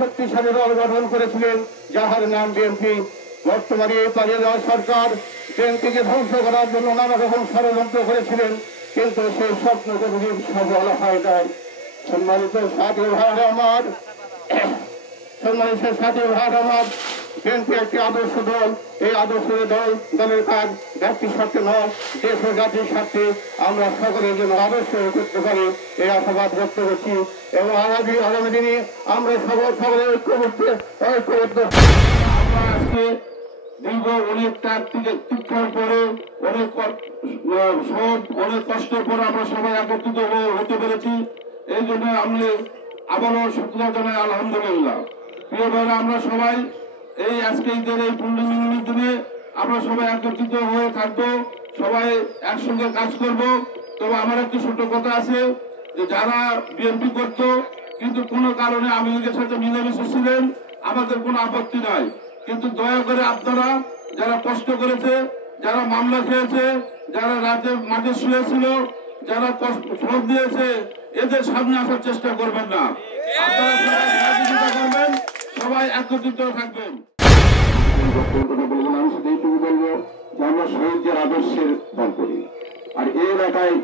শক্তিশালী দল গঠন করেছিলেন যাহার নাম বিএনপি। বর্তমানে এই পালিয়ে যাওয়া সরকার বিএনপিকে ধ্বংস করার জন্য নানা রকম ষড়যন্ত্র করেছিলেন, কিন্তু সেই স্বপ্ন কোনদিন সফল হয় নাই। সম্মানিত সাথী ভাই আমার, বিএনপি একটি আদর্শ দল। এই আদর্শ দলের কাজ ব্যক্তির স্বার্থে নয়, দেশ ও জাতির স্বার্থে আমরা সকলের জন্য আদর্শ করতে পারি এই আশাবাদ ব্যক্ত করছি। এবং আগামী দিনে আমরা সকলে ঐক্যবদ্ধ আজকে দীর্ঘ অনেক ত্যাগ তিক্ষার পরে অনেক কষ্টের পরে আমরা সবাই একত্রিত হতে পেরেছি। এই জন্য আমি আবারও শুকরিয়া জানাই আলহামদুলিল্লাহ। প্রিয় ভাইরা, আমরা সবাই এই আজকে ঈদের এই পূর্ণিমার দিনে আমরা সবাই একত্রিত হয়ে থাকবো, সবাই একসঙ্গে কাজ করব। তবে আমার একটি ছোট কথা আছে যে যারা বিএনপি করতো কিন্তু কোনো কারণে আওয়ামী লীগের সাথে মিলেমিশে ছিলেন, আমাদের কোনো আপত্তি নাই। কিন্তু দয়া করে আপনারা যারা কষ্ট করেছে, যারা মামলা খেয়েছে, যারা রাতে মাঠে শুয়েছিল, যারা ভোট দিয়েছে, এদের সামনে আসার চেষ্টা করবেন না। আপনারা সবাই সহযোগিতা করবেন, সবাই একত্রিত থাকবেন। আমি শুধু এইটুকু বলবো যে আমরা শহীদদের আদর্শের দল করি। আর এই এলাকায়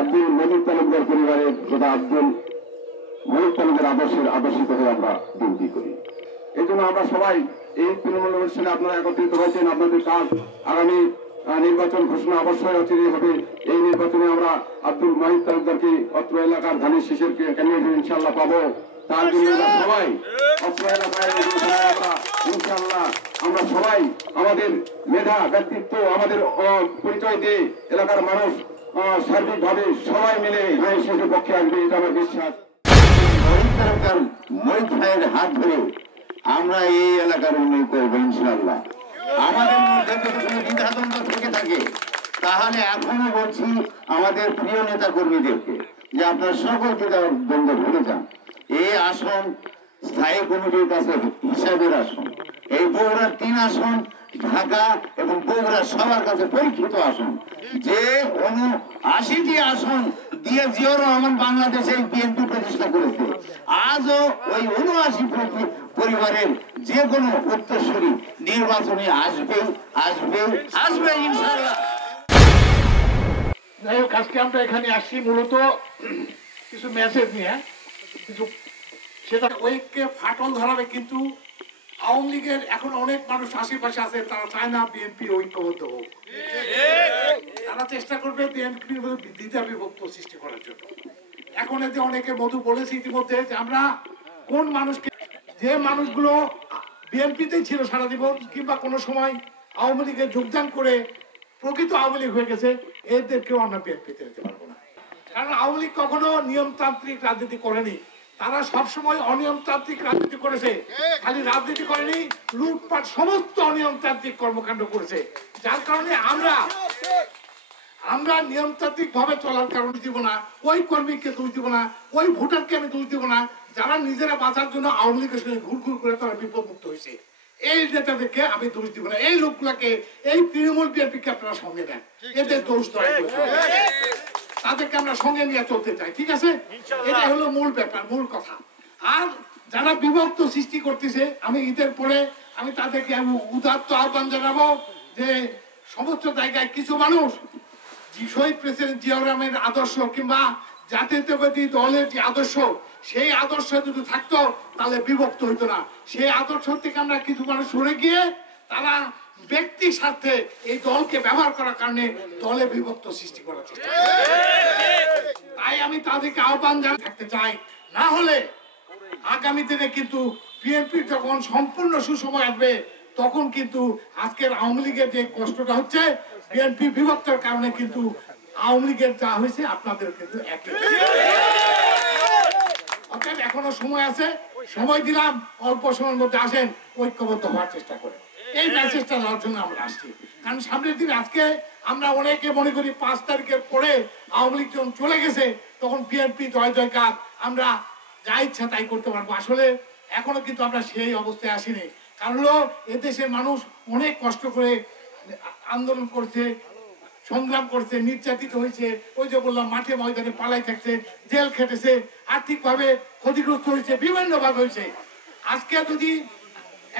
আব্দুল মজিদ তালুকদার পরিবারের যেটা আব্দুল মজিদ তালুকদার আদর্শিত হয়ে আমরা বিএনপি করি। এই জন্য আমরা সবাই এই তৃণমূল অনুষ্ঠানে আপনারা একত্রিত হয়েছেন। আপনাদের কাজ আগামী নির্বাচন ঘোষণা অবশ্যই অচিরেই হবে। এই নির্বাচনে আমরা আব্দুল মজিদ তালুকদারকে অত্র এলাকার ধানের শীষের ক্যান্ডিডেট ইনশাল্লাহ পাবো। তার জন্য সবাই অত্র এলাকায় ইনশাল্লাহ আমরা সবাই আমাদের মেধা ব্যক্তিত্ব আমাদের পরিচয় দিয়ে এলাকার মানুষ সার্বিকভাবে সবাই মিলে ধানের শীষের পক্ষে আসবে, এটা আমার বিশ্বাস। মহিত ভাইয়ের হাত ধরে আমরা এই এলাকার উন্নয়ন করবো ইনশাল্লাহ। আমাদের মধ্যে যদি কোনো দ্বিধাদ্বন্দ্ব থেকে থাকে তাহলে এখনো বলছি আমাদের প্রিয় নেতা কর্মীদেরকে যে আপনারা সকল দ্বিধাদ্বন্দ্ব ভুলে যান। এই আসন স্থায়ী কমিটির কাছে হিসাবের আসন। এই বগুড়ার 3 আসন ঢাকা এবং বগুড়া সবার কাছে পরীক্ষিত আসন। যে 79টি আসন দিয়ে জিয়াউর রহমান বাংলাদেশে বিএনপি প্রতিষ্ঠা করেছে, আজও ওই 79 পরিবারের যে কোনো উত্তরসূরি নির্বাচনে আসবে ইনশাআল্লাহ। যাই হোক, আজকে আমরা এখানে আসছি মূলত কিছু মেসেজ নিয়ে, কিছু সেটা ঐক্যে ফাটল ধরাবে। কিন্তু আওয়ামী লীগের এখন অনেক মানুষ আশেপাশে আছে, তারা চায় না বিএনপি ঐক্যবদ্ধ হোক। তারা চেষ্টা করবে বিএনপির মধ্যে দ্বিধা বিভক্ত সৃষ্টি করার জন্য। এখন এতে অনেকে মধু বলেছে ইতিমধ্যে যে আমরা কোন মানুষকে, যে মানুষগুলো বিএনপিতেই ছিল সারা জীবন কিংবা কোনো সময় আওয়ামী লীগে যোগদান করে প্রকৃত আওয়ামী লীগ হয়ে গেছে, এদেরকেও আমরা বিএনপিতে নিতে পারবো না। কারণ আওয়ামী লীগ কখনো নিয়মতান্ত্রিক রাজনীতি করেনি, তারা সবসময় অনিয়মতান্ত্রিক রাজনীতি করেছে। খালি রাজনীতি করেনি, লুটপাট সমস্ত অনিয়মতান্ত্রিক কর্মকাণ্ড করেছে। যার কারণে আমরা আমরা নিয়মতান্ত্রিক ভাবে চলার কারণে দিব না, ওই কর্মীকে দোষ দিব না, ওই ভোটারকে আমি দোষ দিব না, যারা নিজেরা বাঁচার জন্য আওয়ামী লীগের সঙ্গে ঘুরঘুর করে তারা বিপদমুক্ত হয়েছে, এই নেতাদেরকে আমি দোষ দিব না। এই লোকগুলাকে, এই তৃণমূল বিএনপিকে আপনারা সঙ্গে দেন, এদের দোষ দয়া তাদেরকে আমরা সঙ্গে নিয়ে চলতে চাই, ঠিক আছে? এটা হলো মূল ব্যাপার, মূল কথা। আর যারা বিভক্ত সৃষ্টি করতেছে, আমি ঈদের পরে আমি তাদেরকে উদাত্ত আহ্বান জানাবো যে সমস্ত জায়গায় কিছু মানুষ শহীদ প্রেসিডেন্ট জিয়াউর রহমানের আদর্শ কিংবা জাতীয়তাবাদী দলের যে আদর্শ, সেই আদর্শ যদি থাকতো তাহলে বিভক্ত হইতো না। সেই আদর্শ থেকে আমরা কিছু মানুষ সরে গিয়ে তারা ব্যক্তি স্বার্থে এই দলকে ব্যবহার করার কারণে দলে বিভক্ত সৃষ্টি করার চেষ্টা। তাই আমি তাদেরকে আহ্বান জানিয়ে থাকতে চাই, না হলে আগামী দিনে কিন্তু বিএনপির যখন সম্পূর্ণ সুসময় আসবে তখন কিন্তু আজকের আওয়ামী লীগের যে কষ্টটা হচ্ছে বিএনপি বিভক্তের কারণে কিন্তু আওয়ামী লীগের যা হয়েছে আপনাদের কিন্তু একই। অতএব এখনো সময় আছে, সময় দিলাম, অল্প সময়ের মধ্যে আসেন, ঐক্যবদ্ধ হওয়ার চেষ্টা করেন। এই মেসেজটা দেওয়ার জন্য আমরা আসছি। কারণ সামনের দিন আজকে আমরা অনেকে মনে করি 5 তারিখের পরে আওয়ামী লীগ যখন চলে গেছে তখন বিএনপি জয় জয়কার, আমরা যা ইচ্ছা তাই করতে পারবো। আসলে এখনো কিন্তু আমরা সেই অবস্থায় আসিনি। কারণ এদেশের মানুষ অনেক কষ্ট করে আন্দোলন করছে, সংগ্রাম করছে, নির্যাতিত হয়েছে, ওই যে বললাম মাঠে ময়দানে পালাই থাকছে, জেল খেটেছে, আর্থিকভাবে ক্ষতিগ্রস্ত হয়েছে, বিভিন্ন ভাবে হয়েছে। আজকে যদি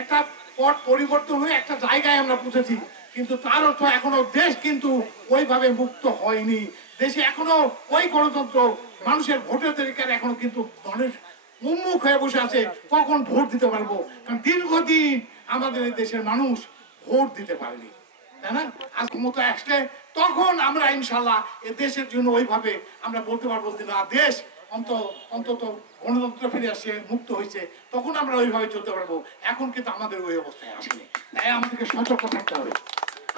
একটা পথ পরিবর্তন হয়ে একটা জায়গায় আমরা পৌঁছেছি, কিন্তু তার অর্থ এখনো দেশ কিন্তু ওইভাবে মুক্ত হয়নি। দেশে এখনো ওই গণতন্ত্র, মানুষের ভোটের অধিকার এখনো কিন্তু মানুষ উন্মুখ হয়ে বসে আছে কখন ভোট দিতে পারবো। কারণ দীর্ঘদিন আমাদের এই দেশের মানুষ ভোট দিতে পারেনি, তাই না? আজ ক্ষমতা আসলে তখন আমরা ইনশাল্লাহ এ দেশের জন্য ওইভাবে আমরা বলতে পারবো যে না, দেশ অন্তত গণতন্ত্র ফিরে আসছে, মুক্ত হয়েছে, তখন আমরা ওইভাবে চলতে পারবো। এখন কিন্তু আমাদের ওই অবস্থায় আসেনি, তাই আমাদেরকে সতর্ক থাকতে হবে।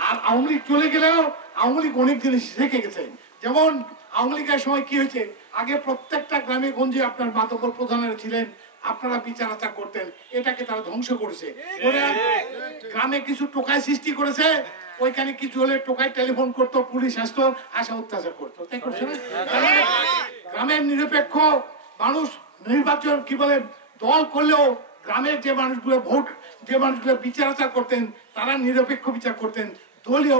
আর আওয়ামী লীগ চলে গেলেও আওয়ামী লীগ অনেক জিনিস রেখে গেছে। যেমন আওয়ামী লীগের সময় কি হয়েছে, আগে প্রত্যেকটা গ্রামে গঞ্জে আপনার মাতব্বর প্রধানেরা ছিলেন, আপনারা বিচার আচার করতেন, এটাকে তারা ধ্বংস করেছে। গ্রামে কিছু টোকাই সৃষ্টি করেছে, ওইখানে কিছু হলে টোকাই টেলিফোন করতো, পুলিশ আসতো, আসা অত্যাচার করতো, তাই করছে না? গ্রামের নিরপেক্ষ মানুষ নির্বাচন কি বলে দল করলেও গ্রামের যে মানুষগুলো ভোট, যে মানুষগুলো বিচার আচার করতেন তারা নিরপেক্ষ বিচার করতেন, দলীয়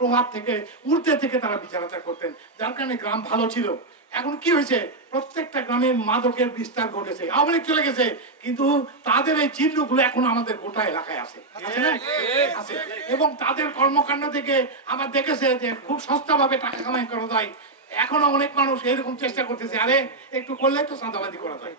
প্রভাব থেকে ঊর্ধ্বে থেকে তারা বিচার আচার করতেন, যার কারণে গ্রাম ভালো ছিল। এখন কি হয়েছে, প্রত্যেকটা গ্রামে মাদকের বিস্তার ঘটেছে। আওয়ামী লীগ চলে গেছে কিন্তু তাদের এই চিহ্নগুলো এখন আমাদের গোটা এলাকায় আছে এবং তাদের কর্মকাণ্ড থেকে আমার দেখেছে যে খুব সস্তা ভাবে টাকা কামাই করা যায়। এখনো অনেক মানুষ এরকম চেষ্টা করতেছে, আরে একটু করলে তো চাঁদাবাজি করা যায়,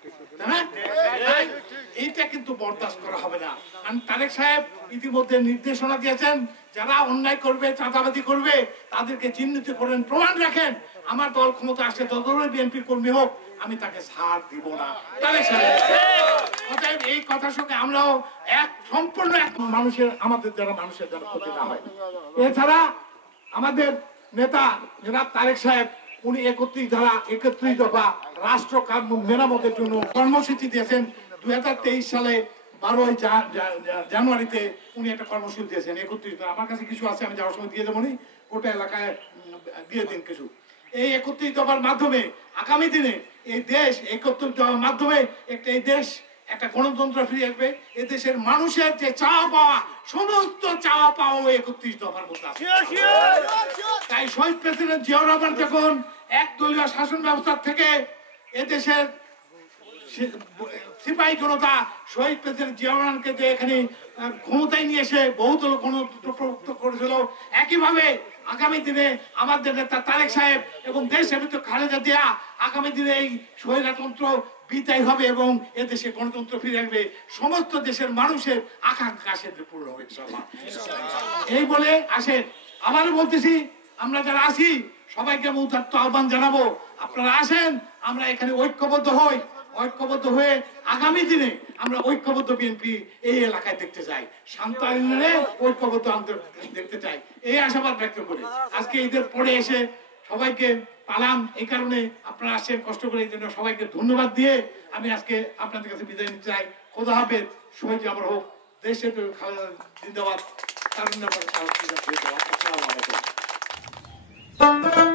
এইটা কিন্তু বরদাস্ত করা হবে না। কারণ তারেক সাহেব ইতিমধ্যে নির্দেশনা দিয়েছেন, যারা অন্যায় করবে, চাঁদাবাজি করবে তাদেরকে চিহ্নিত করেন, প্রমাণ রাখেন। আমার দল ক্ষমতা আসলে যতই বিএনপির কর্মী হোক আমি তাকে ছাড় দিব না। তারেক সাহেব অতএব এই কথার সঙ্গে আমরাও সম্পূর্ণ এক মানুষের, আমাদের যারা মানুষের যারা ক্ষতি না হয়। এছাড়া আমাদের নেতা জনাব তারেক সাহেব উনি 31 দফা রাষ্ট্র মেরামতের জন্য কর্মসূচি দিয়েছেন। 2023 সালে 12 জানুয়ারিতে উনি একটা কর্মসূচি দিয়েছেন 31 দফা। আমার কাছে কিছু আছে, আমি যাওয়ার সময় দিয়ে দেবো, গোটা এলাকায় দিয়ে দিন কিছু। এই 31 দফার মাধ্যমে আগামী দিনে এই দেশ 31 দফার মাধ্যমে এই দেশ একটা গণতন্ত্র ফিরে আসবে। এদেশের মানুষের যে চাওয়া পাওয়া, সমস্ত চাওয়া পাওয়া 31 দফার মধ্যে আছে। তাই শহীদ প্রেসিডেন্ট জিয়াউর রহমান যখন একদলীয় শাসন ব্যবস্থা থেকে এদেশের সিপাহী জনতা শহীদ প্রেসিডেন্ট জিয়াউর রহমানকে যে এখানে ক্ষমতায় নিয়ে এসে বহুদল গণতন্ত্র প্রবর্তন করেছিল, একইভাবে আগামী দিনে আমাদের নেতা তারেক সাহেব এবং দেশের ভিতরে খালেদা জিয়া আগামী দিনে এই স্বৈরতন্ত্র বিদায় হবে এবং এদেশে গণতন্ত্র ফিরে আসবে। সমস্ত দেশের মানুষের আকাঙ্ক্ষা সেটা পূর্ণ হবে ইনশাআল্লাহ। এই বলে আসেন, আবারও বলতেছি, আমরা যারা আছি সবাইকে উদাত্ত আহ্বান জানাবো, আপনারা আসেন, আমরা এখানে ঐক্যবদ্ধ হই। ঐক্যবদ্ধ হয়ে আগামী দিনে আমরা ঐক্যবদ্ধ বিএনপি এই এলাকায় দেখতে চাই, শান্ত ঐক্যবদ্ধ দেখতে চাই, এই আশাবাদ ব্যক্ত করে আজকে ঈদের পরে এসে সবাইকে পালাম। এই কারণে আপনারা আসছেন কষ্ট করে, এই জন্য সবাইকে ধন্যবাদ দিয়ে আমি আজকে আপনাদের কাছে বিদায় নিতে চাই। খোদা হাফেজ, সবাই আমার হোক, দেশে জিন্দাবাদ, আসসালামু আলাইকুম। করবেন।